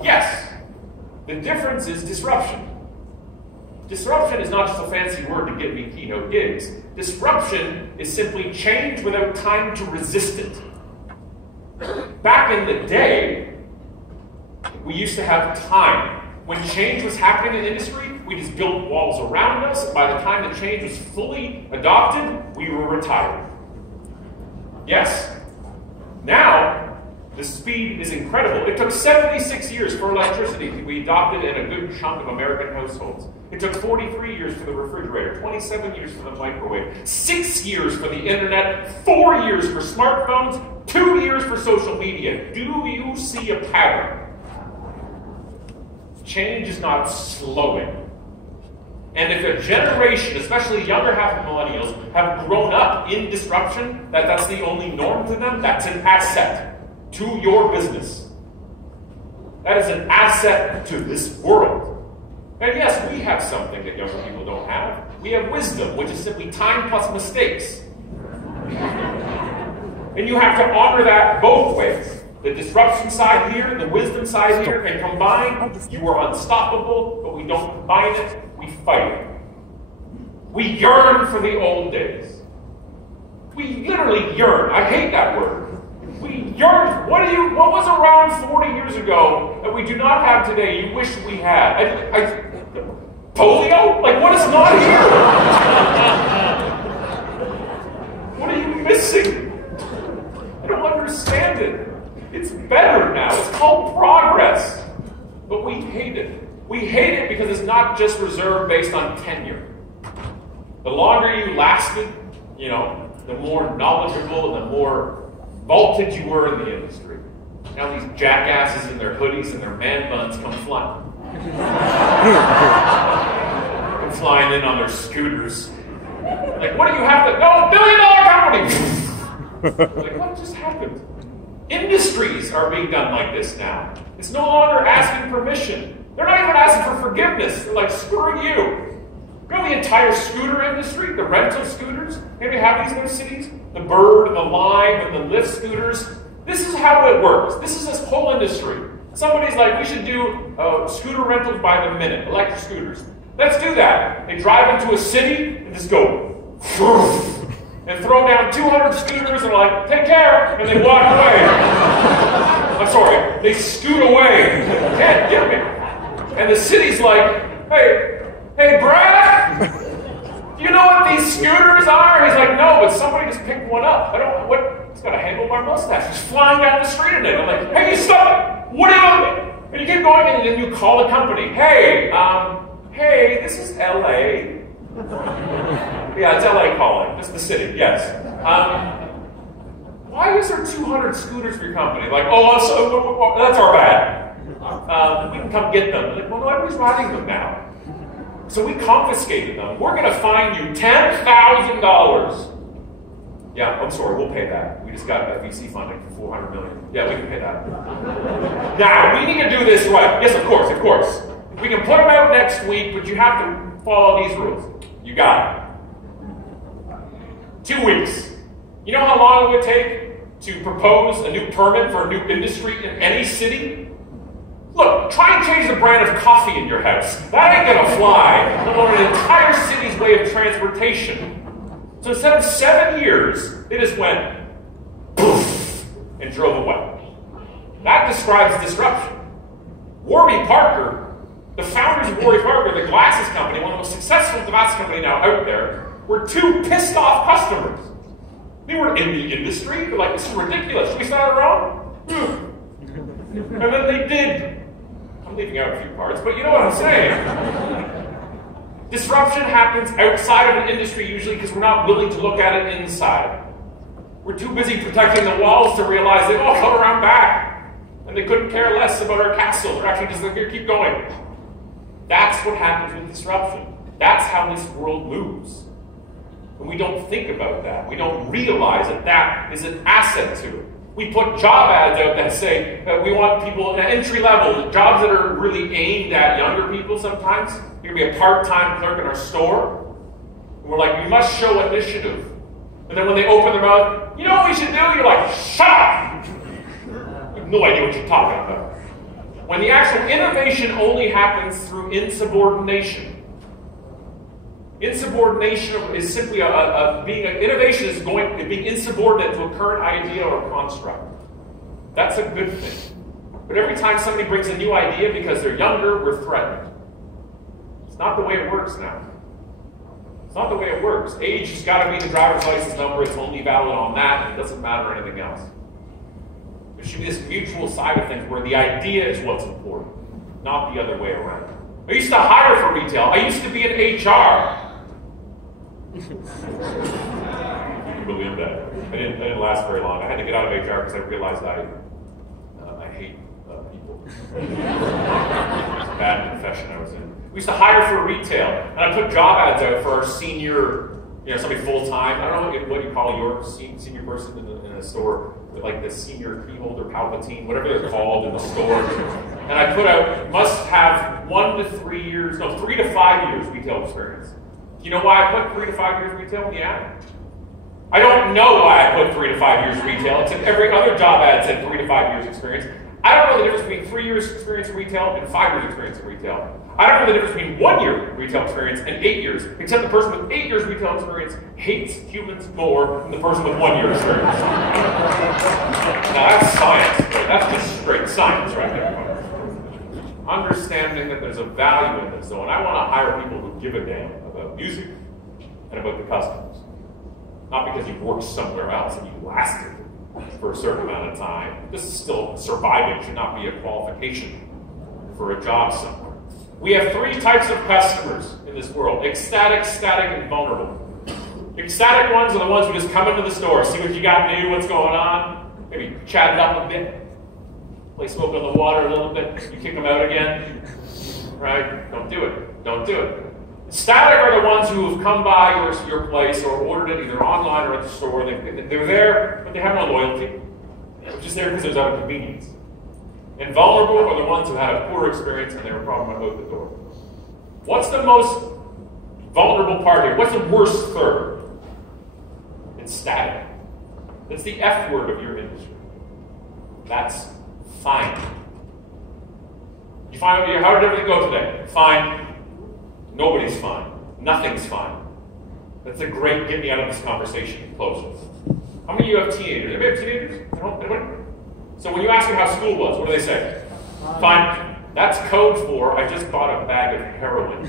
Yes. The difference is disruption. Disruption is not just a fancy word to get me keynote gigs. Disruption is simply change without time to resist it. Back in the day, we used to have time. When change was happening in the industry, we just built walls around us, and by the time the change was fully adopted, we were retired. Yes. Now, the speed is incredible. It took 76 years for electricity to be adopted in a good chunk of American households. It took 43 years for the refrigerator, 27 years for the microwave, 6 years for the internet, 4 years for smartphones, 2 years for social media. Do you see a pattern? Change is not slowing. And if a generation, especially the younger half of millennials, have grown up in disruption, that's the only norm to them, that's an asset to your business. That is an asset to this world. And yes, we have something that younger people don't have. We have wisdom, which is simply time plus mistakes. And you have to honor that both ways. The disruption side here, the wisdom side here, and combined, you are unstoppable, but we don't combine it, we fight it. We yearn for the old days. We literally yearn. I hate that word. We yearn. What was around 40 years ago that we do not have today you wish we had? Polio? Like, what is not here? What are you missing? I don't understand it. It's better now. It's called progress. But we hate it. We hate it because it's not just reserved based on tenure. The longer you lasted, the more knowledgeable and the more vaulted you were in the industry. Now these jackasses in their hoodies and their man buns come flying. Come flying in on their scooters. Like, what do you have to... No, $1 billion company! Like, what just happened? Industries are being done like this now. It's no longer asking permission. They're not even asking for forgiveness. They're like, screw you. You know the entire scooter industry, the rental scooters? Maybe have these in those cities? The Bird, and the Lime, and the Lyft scooters. This is how it works. This is this whole industry. Somebody's like, we should do scooter rentals by the minute, electric scooters. Let's do that. They drive into a city and just go, and throw down 200 scooters and like, take care, and they walk away. I'm sorry, they scoot away. Can't get me. And the city's like, hey, Brad, do you know what these scooters are? He's like, no, but somebody just picked one up. I don't know what. He's got a handlebar mustache. He's flying down the street in it. I'm like, hey, stop it! What are you? And you keep going, and then you call the company. Hey, this is LA. Yeah, it's LA calling. It's the city. Yes. Why is there 200 scooters for your company? Like, that's our bad. We can come get them. Like, well, no, everybody's riding them now. So we confiscated them. We're going to fine you $10,000. Yeah, I'm sorry, we'll pay that. We just got VC funding for $400 million. Yeah, we can pay that. Now, we need to do this right. Yes, of course. We can put them out next week, but you have to follow these rules. You got it. 2 weeks. You know how long it would take to propose a new permit for a new industry in any city? Look, try and change the brand of coffee in your house. That ain't gonna fly. Let alone an entire city's way of transportation. So instead of 7 years, they just went poof and drove away. That describes disruption. Warby Parker, the founders of Warby Parker, the glasses company, one of the most successful glasses company now out there, were 2 pissed off customers. They were in the industry. They're like, this is ridiculous. Should we start our own? And then they did. I'm leaving out a few parts, but you know what I'm saying. Disruption happens outside of an industry usually because we're not willing to look at it inside. We're too busy protecting the walls to realize they all come around back. And they couldn't care less about our castle. They're actually just like, here, keep going. That's what happens with disruption. That's how this world moves. And we don't think about that. We don't realize that that is an asset to it. We put job ads out that say we want people at entry level, jobs that are really aimed at younger people sometimes. You're going to be a part-time clerk in our store. And we're like, we must show initiative. And then when they open their mouth, you know what we should do? You're like, shut up! You have no idea what you're talking about. When the actual innovation only happens through insubordination. Insubordination is simply innovation is being insubordinate to a current idea or construct. That's a good thing. But every time somebody brings a new idea because they're younger, we're threatened. It's not the way it works now. It's not the way it works. Age has got to be the driver's license number. It's only valid on that, and it doesn't matter anything else. There should be this mutual side of things where the idea is what's important, not the other way around. I used to hire for retail. I used to be in HR. You can believe that. I didn't last very long. I had to get out of HR because I realized I hate people. It's a bad profession I was in. We used to hire for retail, and I put job ads out for our senior, somebody full time. I don't know what you call your senior person in a store, like the senior key holder, Palpatine, whatever they're called in the store. And I put out must have 3 to 5 years retail experience. You know why I put 3 to 5 years retail in the ad? I don't know why I put 3 to 5 years retail, except every other job ad said 3 to 5 years experience. I don't know the difference between 3 years experience in retail and 5 years experience in retail. I don't know the difference between 1 year retail experience and 8 years, except the person with 8 years retail experience hates humans more than the person with 1 year experience. Now that's science, right? That's just straight science right there. Understanding that there's a value in this, though, and I want to hire people who give a damn about music and about the customers. Not because you've worked somewhere else and you lasted for a certain amount of time. This is still surviving, should not be a qualification for a job somewhere. We have three types of customers in this world: ecstatic, static, and vulnerable. Ecstatic ones are the ones who just come into the store, see what you got new, what's going on, maybe chat it up a bit, play smoke on the water a little bit, you kick them out again, right? Don't do it. Don't do it. Static are the ones who have come by your place or ordered it either online or at the store. They're there, but they have no loyalty. They're just there because there's out of convenience. And vulnerable are the ones who had a poor experience and they were probably going to out the door. What's the most vulnerable part here? What's the worst third? It's static. It's the F word of your industry. That's fine. You find out how did everything go today? Fine. Nobody's fine. Nothing's fine. That's a great get me out of this conversation closes. How many of you have teenagers? Anybody have teenagers? Anybody? So when you ask them how school was, what do they say? Fine. That's code for I just bought a bag of heroin.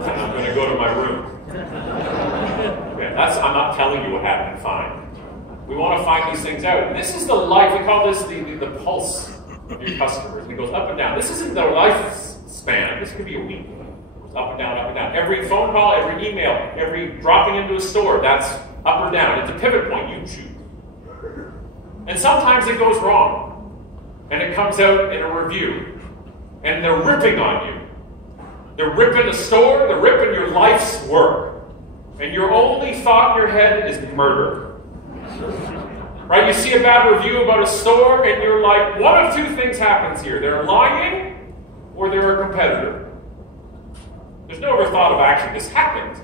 And I'm going to go to my room. Okay, I'm not telling you what happened. Fine. We want to find these things out. And this is the life. We call this the pulse of your customers. And it goes up and down. This isn't the lifespan. This could be a week. It goes up and down, up and down. Every phone call, every email, every dropping into a store, that's up or down. It's a pivot point you choose. And sometimes it goes wrong. And it comes out in a review. And they're ripping on you. They're ripping the store, they're ripping your life's work. And your only thought in your head is murder. Right? You see a bad review about a store and you're like, one of two things happens here. They're lying or they're a competitor. There's no other thought of actually this happened.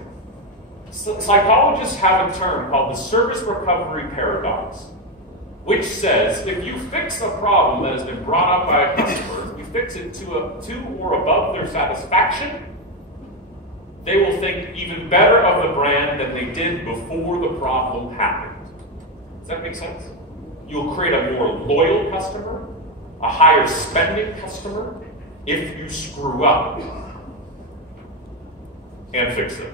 Psychologists have a term called the service recovery paradox, which says if you fix a problem that has been brought up by a customer, you fix it to or above their satisfaction, they will think even better of the brand than they did before the problem happened. Does that make sense? You'll create a more loyal customer, a higher spending customer, if you screw up and fix it.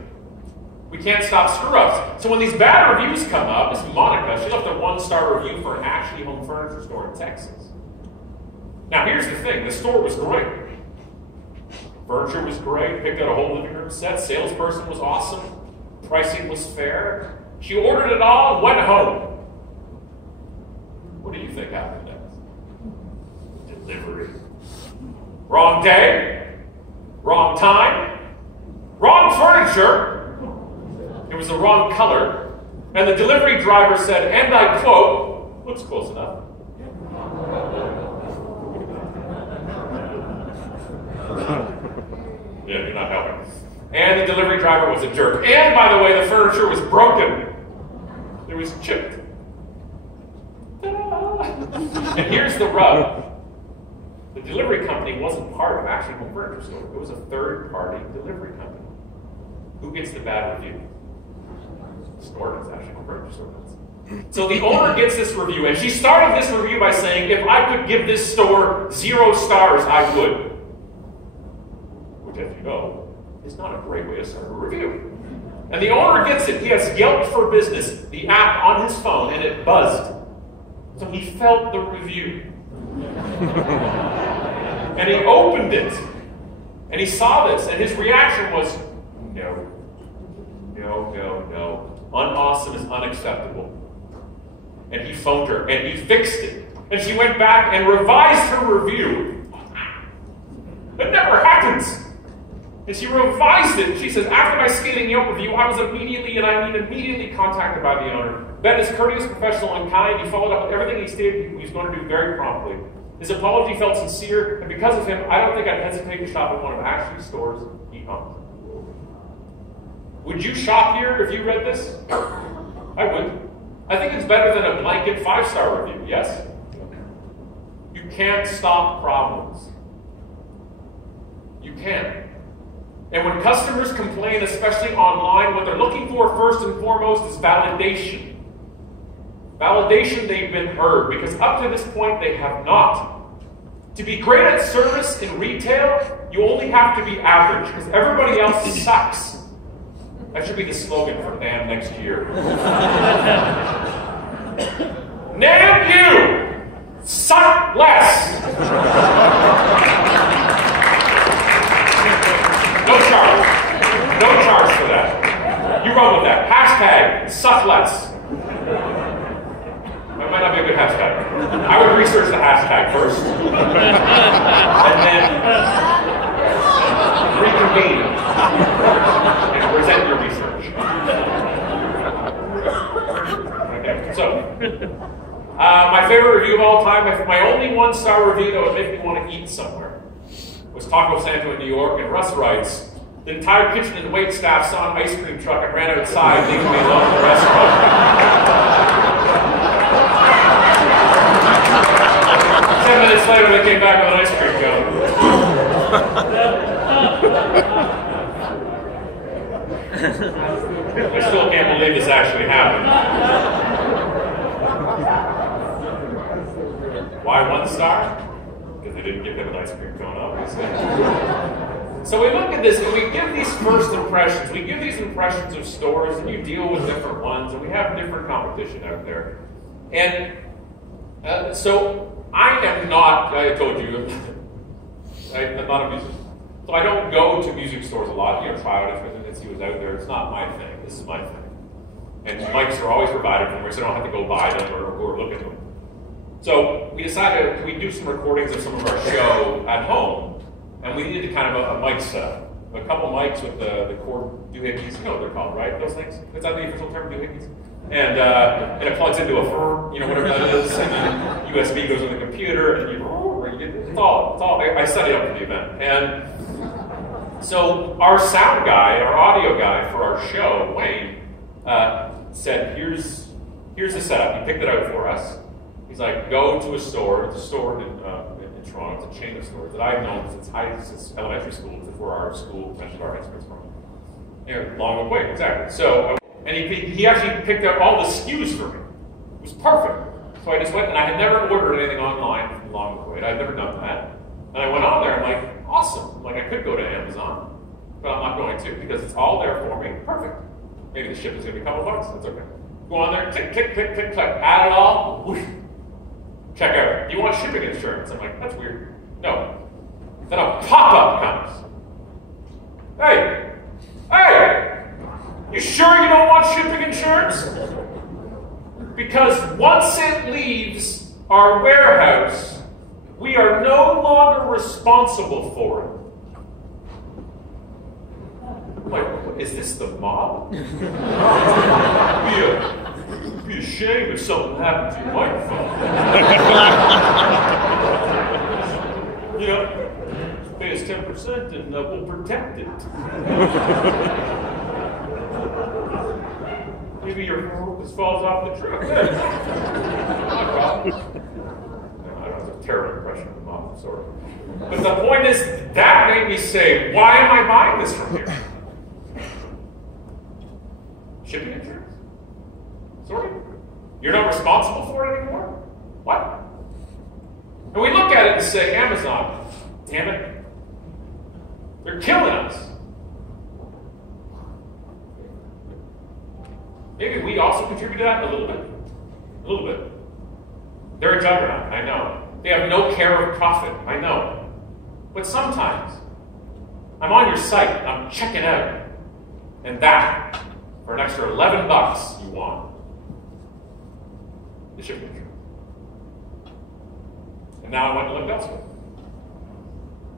We can't stop screw-ups. So when these bad reviews come up, this Monica, she left a 1-star review for an Ashley home furniture store in Texas. Now here's the thing, the store was great. Furniture was great, picked out a whole living room set, salesperson was awesome, pricing was fair. She ordered it all and went home. What do you think happened next? Delivery. Wrong day, wrong time, wrong furniture. It was the wrong color. And the delivery driver said, and I quote, looks close enough. Yeah, you're not helping. And the delivery driver was a jerk. And by the way, the furniture was broken. It was chipped. And here's the rub. The delivery company wasn't part of Ashley Home Furniture Store. It was a third-party delivery company. Who gets the bad review? The store does, Ashley Home Furniture Store does. So the owner gets this review, and she started this review by saying, if I could give this store 0 stars, I would. Which, as you know, is not a great way to start a review. And the owner gets it. He has Yelp for Business, the app on his phone, and it buzzed. So he felt the review. And he opened it. And he saw this, and his reaction was, no. No, no, no. Unawesome is unacceptable. And he phoned her, and he fixed it. And she went back and revised her review. That never happens. And she revised it. She says, after my scathing Yelp review, I was immediately contacted by the owner. Ben is courteous, professional, and kind. He followed up with everything he stated he was going to do very promptly. His apology felt sincere, and because of him, I don't think I'd hesitate to shop at one of Ashley's stores he owns. Would you shop here if you read this? I would. I think it's better than a blanket 5-star review, yes? You can't stop problems. You can't. And when customers complain, especially online, what they're looking for first and foremost is validation. Validation they've been heard, because up to this point they have not. To be great at service in retail, you only have to be average, because everybody else sucks. That should be the slogan for NAMM next year. NAMM you! Suck less! No charge. No charge for that. You run with that. Hashtag suck less. That might not be a good hashtag. I would research the hashtag first. And then reconvene and present your research. Okay, so my favorite review of all time, my only 1-star review that would make me want to eat somewhere, was Taco Santo in New York, and Russ writes, the entire kitchen and wait staff saw an ice cream truck and ran outside, leaving me alone in the restaurant. 10 minutes later, they came back with an ice cream cone. I still can't believe this actually happened. Why 1 star? Because they didn't give him an ice cream cone, obviously. So we look at this and we give these first impressions. We give these impressions of stores, and you deal with different ones, and we have different competition out there. And so I am not, I told you, I'm not a musician. So I don't go to music stores a lot, try out instruments and see what's out there. It's not my thing. This is my thing. And mics are always provided for me, so I don't have to go buy them or look at them. So we decided we'd do some recordings of some of our show at home, and we needed kind of a mic setup. A couple mics with the cord doohickeys, you know what they're called, right? Those things? Is that the official term, doohickeys? And it plugs into a whatever that is, and then USB goes on the computer, and it's all. I set it up for the event. And so our sound guy, our audio guy for our show, Wayne, said, here's the setup. He picked it out for us. He's like, go to a store. It's a store in Toronto. It's a chain of stores that I've known since elementary school. It's where our school mentioned our instruments from. Long way, exactly. So, and he actually picked out all the SKUs for me. It was perfect. So I just went, and I had never ordered anything online from Long Way. I'd never done that. And I went on there, I'm like, awesome. Like, I could go to Amazon, but I'm not going to because it's all there for me. Perfect. Maybe the ship is going to be a couple bucks. That's okay. Go on there, click, click, click, click, click. Add it all. Whoosh. Check out. Do you want shipping insurance? I'm like, that's weird. No. Then a pop-up comes. Hey! You sure you don't want shipping insurance? Because once it leaves our warehouse, we are no longer responsible for it. I'm like, is this the mob? It'd be a shame if something happened to your microphone. Just pay us 10% and we'll protect it. Maybe your focus falls off the truck. No, I don't know, it's a terrible impression of the mob, sorry. But the point is, that made me say, why am I buying this from here? Shipping insurance? Sorry? You're not responsible for it anymore? What? And we look at it and say, Amazon, damn it, they're killing us. Maybe we also contribute to that a little bit. A little bit. They're a juggernaut, I know. They have no care of profit, I know. But sometimes, I'm on your site, and I'm checking out, and that, for an extra $11 you want, the shipping insurance. And now I want to look elsewhere.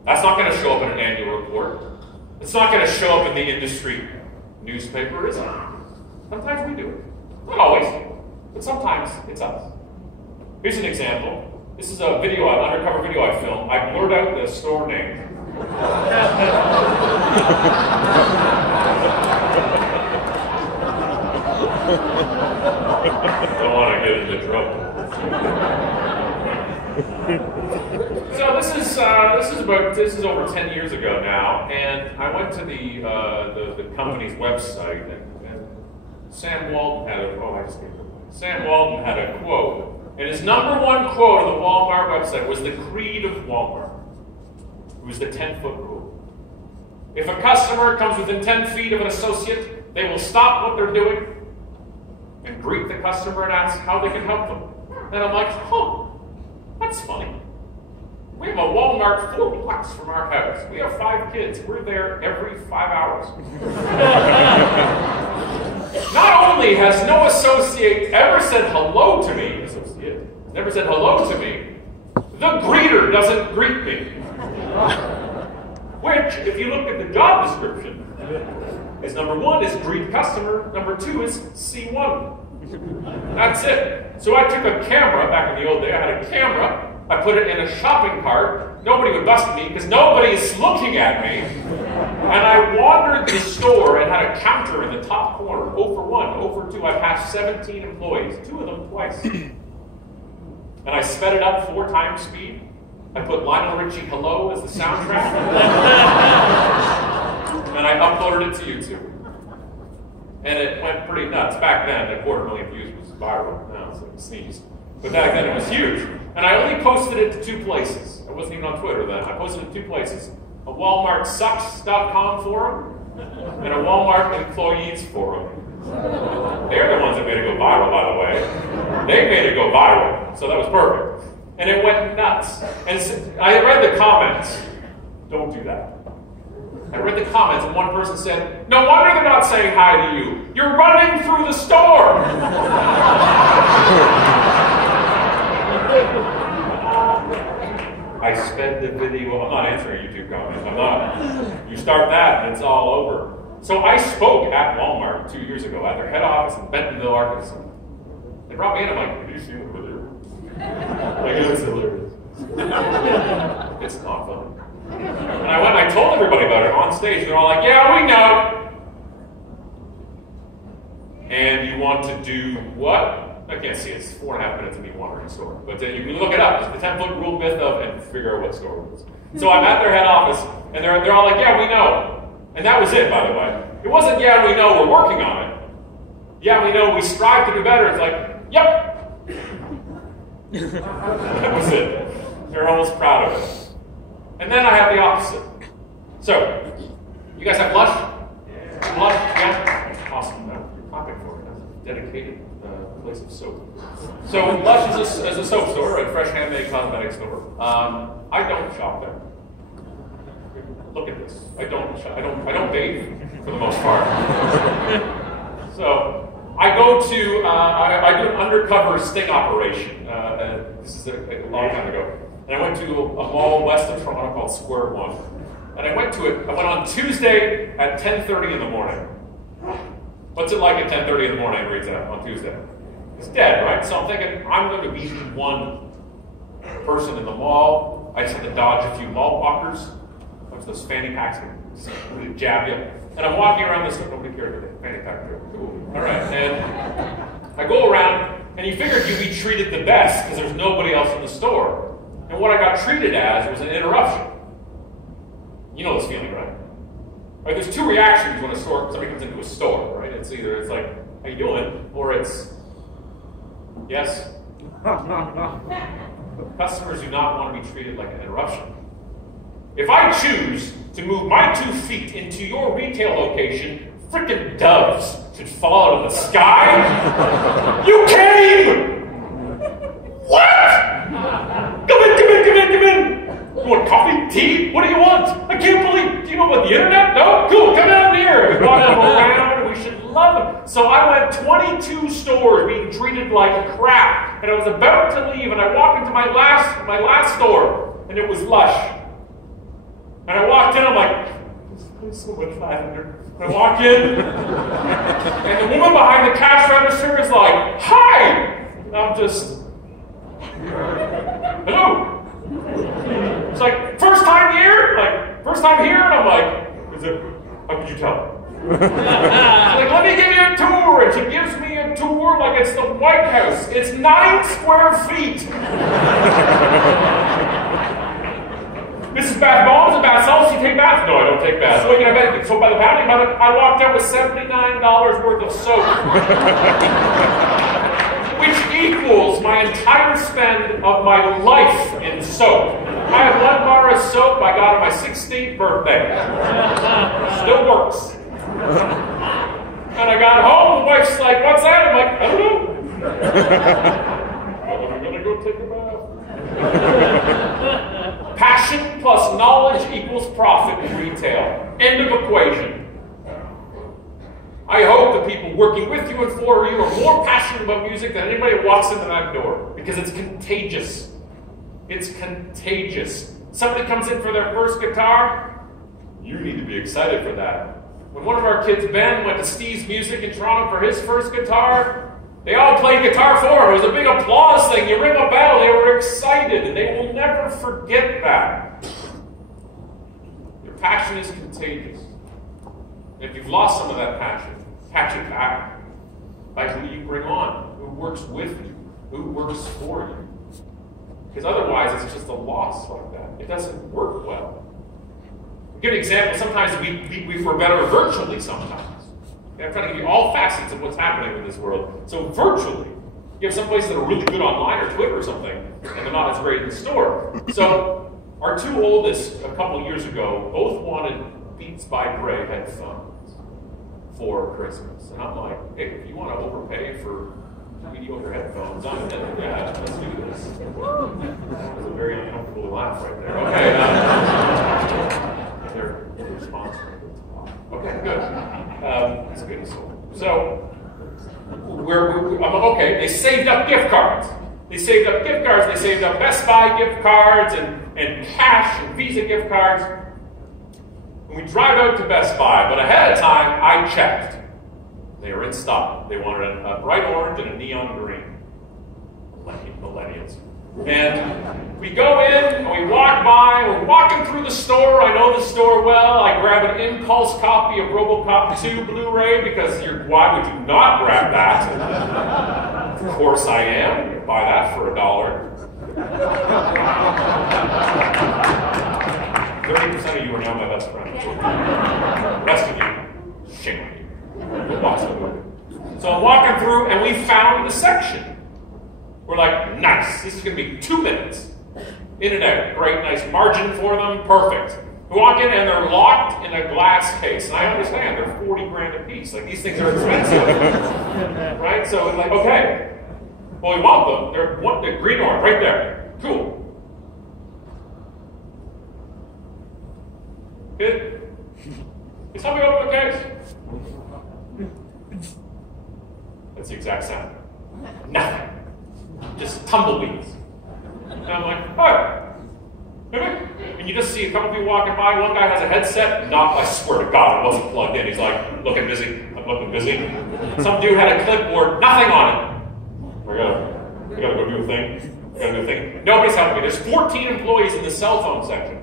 That's not going to show up in an annual report. It's not going to show up in the industry newspaper, is it? Sometimes we do it. Not always, but sometimes it's us. Here's an example. This is a video, an undercover video I filmed. I blurred out the store name. Don't want to get into trouble. So this is over 10 years ago now, and I went to the company's website, and Sam Walton had a quote, and his #1 quote on the Walmart website was the creed of Walmart. It was the 10-foot rule. If a customer comes within 10 feet of an associate, They will stop what they're doing and greet the customer and ask how they can help them. And I'm like, huh, that's funny. We have a Walmart 4 blocks from our house. We have 5 kids. We're there every 5 hours. Not only has no associate ever said hello to me, never said hello to me, the greeter doesn't greet me. Which, if you look at the job description, is number 1 is greet customer, number 2 is C1. That's it. So I took a camera, back in the old day, I had a camera, I put it in a shopping cart, nobody would bust me because nobody's looking at me, and I wandered the store and had a counter in the top corner, 0 for 1, 0 for 2, I passed 17 employees, 2 of them twice. And I sped it up 4 times speed. I put Lionel Richie Hello as the soundtrack. And I uploaded it to YouTube. And it went pretty nuts. Back then, a 250,000 views was viral. Now it's like a sneeze. But back then it was huge. And I only posted it to 2 places. I wasn't even on Twitter then. I posted it to 2 places. A WalmartSucks.com forum and a Walmart Employees forum. They're the ones that made it go viral, by the way. They made it go viral. So that was perfect. And it went nuts. And I read the comments. Don't do that. I read the comments, and one person said, no wonder they're not saying hi to you. You're running through the store. I sped the video. I'm not answering YouTube comments. I'm not. You start that, and it's all over. So I spoke at Walmart 2 years ago at their head office in Bentonville, Arkansas. They brought me in. I'm like, did you see the video? Like, it was hilarious. It's not funny. And I told everybody about it on stage. They're all like, yeah, we know. And you want to do what? I can't see. It's 4.5 minutes of me wandering the store. But you can look it up. It's the 10-foot rule myth of and figure out what store it is. So I'm at their head office, and they're all like, yeah, we know. And that was it, by the way. It wasn't, yeah, we know, we're working on it. Yeah, we know, we strive to do better. It's like, yep. That was it. They're almost proud of it. And then I have the opposite. So, you guys have Lush? Yeah. Lush? Yeah? Awesome. You're clapping for it. That's a dedicated place of soap. So, Lush is a soap store, a fresh handmade cosmetic store. I don't shop there. Look at this. I don't bathe for the most part. So I go to I do an undercover sting operation. This is a long time ago. And I went to a mall west of Toronto called Square One. And I went to it. I went on Tuesday at 10:30 in the morning. What's it like at 10:30 in the morning? Reads out on Tuesday. It's dead, right? So I'm thinking I'm going to be one person in the mall. I just had to dodge a few mall walkers. Those fanny packs would jab you. And I'm walking around this, nobody cared about fanny pack joke. Cool. All right. And I go around, and you figured you'd be treated the best because there's nobody else in the store. And what I got treated as was an interruption. You know this feeling, right? Right? There's 2 reactions when somebody comes into a store, right? It's either it's like, how you doing? Or it's, yes. Customers do not want to be treated like an interruption. If I choose to move my 2 feet into your retail location, frickin' doves should fall out of the sky. You came! What? Come in. You want coffee? Tea? What do you want? I can't believe. Do you know about the internet? No? Cool, come down here. We walk them around, we should love them. So I went 22 stores being treated like crap. And I was about to leave, and I walked into my last store, and it was Lush. And I walked in, I'm like, this place is so much lavender. I walk in, and the woman behind the cash register is like, hi! And I'm just, hello? It's like, first time here? And I'm like, is it, how could you tell? She's like, let me give you a tour. And she gives me a tour like it's the White House. It's 9 square feet. This is bath bombs and bath salts. You take baths? No, I don't take baths. So, I bet soap by the pound. I walked out with $79 worth of soap, which equals my entire spend of my life in soap. I have 1 bar of soap I got on my 16th birthday. Still works. And I got home, the wife's like, what's that? I'm like, I don't know. I'm going to go take a bath. Passion plus knowledge equals profit in retail. End of equation. I hope the people working with you and for you are more passionate about music than anybody that walks into that door, because it's contagious. It's contagious. Somebody comes in for their first guitar, you need to be excited for that. When one of our kids, Ben, went to Steve's Music in Toronto for his first guitar, they all played guitar for him. It was a big applause thing. You ring a bell, they were excited, and they will never forget that. Your passion is contagious. And if you've lost some of that passion, catch it back. By who you bring on, who works with you, who works for you. Because otherwise, it's just a loss like that. It doesn't work well. I'll give an example. Sometimes we're better virtually sometimes. I'm trying to give you all facets of what's happening in this world. So virtually, you have some places that are really good online or Twitter or something, and they're not as great in the store. So our two oldest, a couple of years ago, both wanted Beats by Dre headphones for Christmas. And I'm like, hey, if you want to overpay for mediocre headphones, I'm in. Yeah, let's do this. That was a very uncomfortable laugh right there. Okay, they're sponsoring. Okay, good. That's good. So, I'm okay. They saved up gift cards. They saved up gift cards. They saved up Best Buy gift cards and cash and Visa gift cards. And we drive out to Best Buy, but ahead of time, I checked. They were in stock. They wanted a bright orange and a neon green. Millennials. And we go in, and we walk by, we're walking through the store. I know the store well. I grab an impulse copy of RoboCop 2 Blu-ray because why would you not grab that? Of course I am. You buy that for $1. 30% of you are now my best friend. The rest of you, shame on you. So I'm walking through, and we found the section. We're like, nice, this is going to be 2 minutes. In and out. Great, nice margin for them, perfect. We walk in, and they're locked in a glass case. And I understand, they're 40 grand a piece. Like, these things are expensive. Right? So it's like, okay. Well, we want them. They're the green orange, right there. Cool. Good? Can somebody open the case? That's the exact sound. Nothing. Just tumbleweeds. And I'm like, oh. And you just see a couple people walking by. One guy has a headset. I swear to God, it wasn't plugged in. He's like, looking busy. I'm looking busy. Some dude had a clipboard, nothing on it. We gotta go do a thing. Nobody's helping me. There's 14 employees in the cell phone section.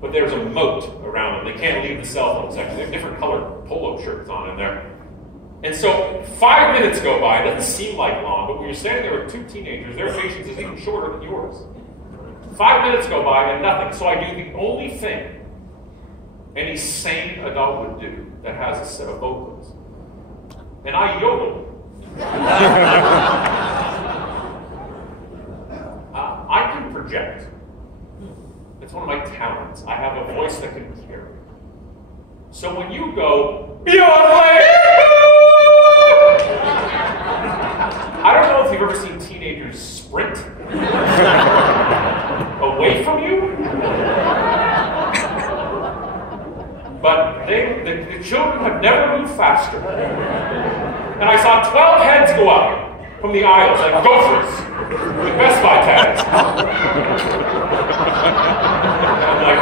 But there's a moat around them. They can't leave the cell phone section. They have different colored polo shirts on in there. And so 5 minutes go by. It doesn't seem like long, but when you're standing there with two teenagers, their patience is even shorter than yours. 5 minutes go by and nothing. So I do the only thing any sane adult would do that has a set of vocals. And I yodel. I can project. It's one of my talents. I have a voice that can carry. So when you go, yodeling! I don't know if you've ever seen teenagers sprint away from you, but the children have never moved faster. And I saw 12 heads go up from the aisles, like gophers, with Best Buy tags. And I'm like,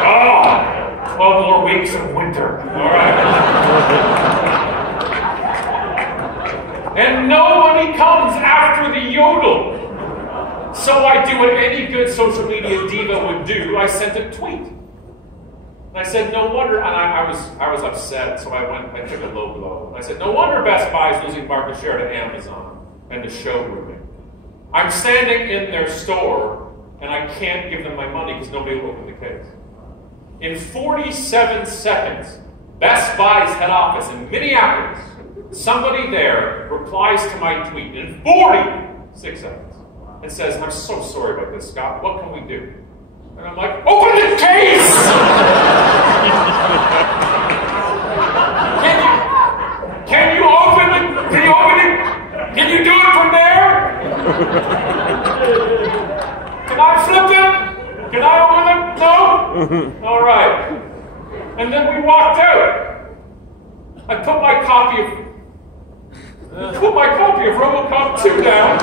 12 more weeks of winter. All right. And nobody comes after the yodel. So I do what any good social media diva would do. I sent a tweet. And I said, no wonder, and I was upset, so I took a low blow. And I said, no wonder Best Buy is losing market share to Amazon and to showrooming. I'm standing in their store, and I can't give them my money because nobody will open the case. In 47 seconds, Best Buy's head office in Minneapolis, somebody there replies to my tweet in 46 seconds and says, I'm so sorry about this, Scott. What can we do? And I'm like, open the case! Can you open Can I flip it? Can I open it? No? All right. And then we walked out. I put my copy of RoboCop 2 down.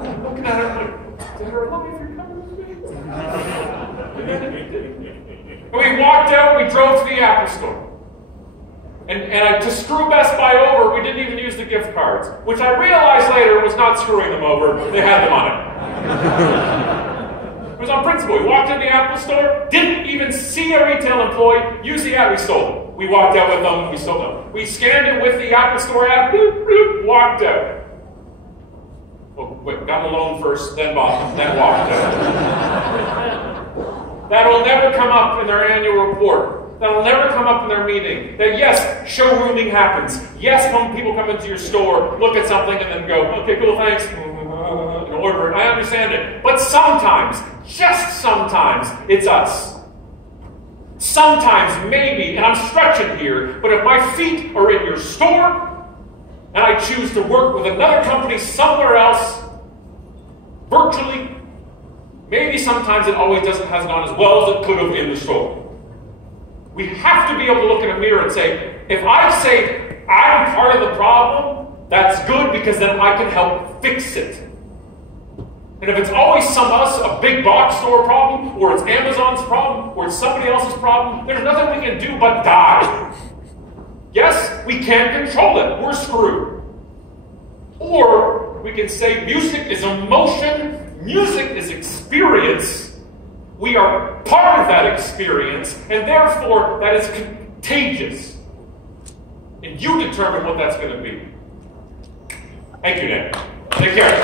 I'm looking at her like, did her love me if you're coming with me? And we walked out, we drove to the Apple Store. And to screw Best Buy over, we didn't even use the gift cards, which I realized later was not screwing them over. They had them on it. It was on principle. We walked in the Apple Store, didn't even see a retail employee, use the app, we sold them. We walked out with them, we sold them. We scanned it with the Apple Store app, bloop, bloop, walked out. Well, wait, got the loan first, then bought them, then walked out. That'll never come up in their annual report. That'll never come up in their meeting. That yes, showrooming happens. Yes, when people come into your store, look at something and then go, okay, cool, thanks, and order it. I understand it. But sometimes, just sometimes, it's us. Sometimes, maybe, and I'm stretching here, but if my feet are in your store, and I choose to work with another company somewhere else, virtually, maybe sometimes it always hasn't gone as well as it could have in the store. We have to be able to look in a mirror and say, if I say I'm part of the problem, that's good because then I can help fix it. And if it's always a big box store problem, or it's Amazon's problem, or it's somebody else's problem, there's nothing we can do but die. Yes, we can't control it. We're screwed. Or we can say music is emotion, music is experience. We are part of that experience, and therefore that is contagious. And you determine what that's going to be. Thank you, Nick. Take care.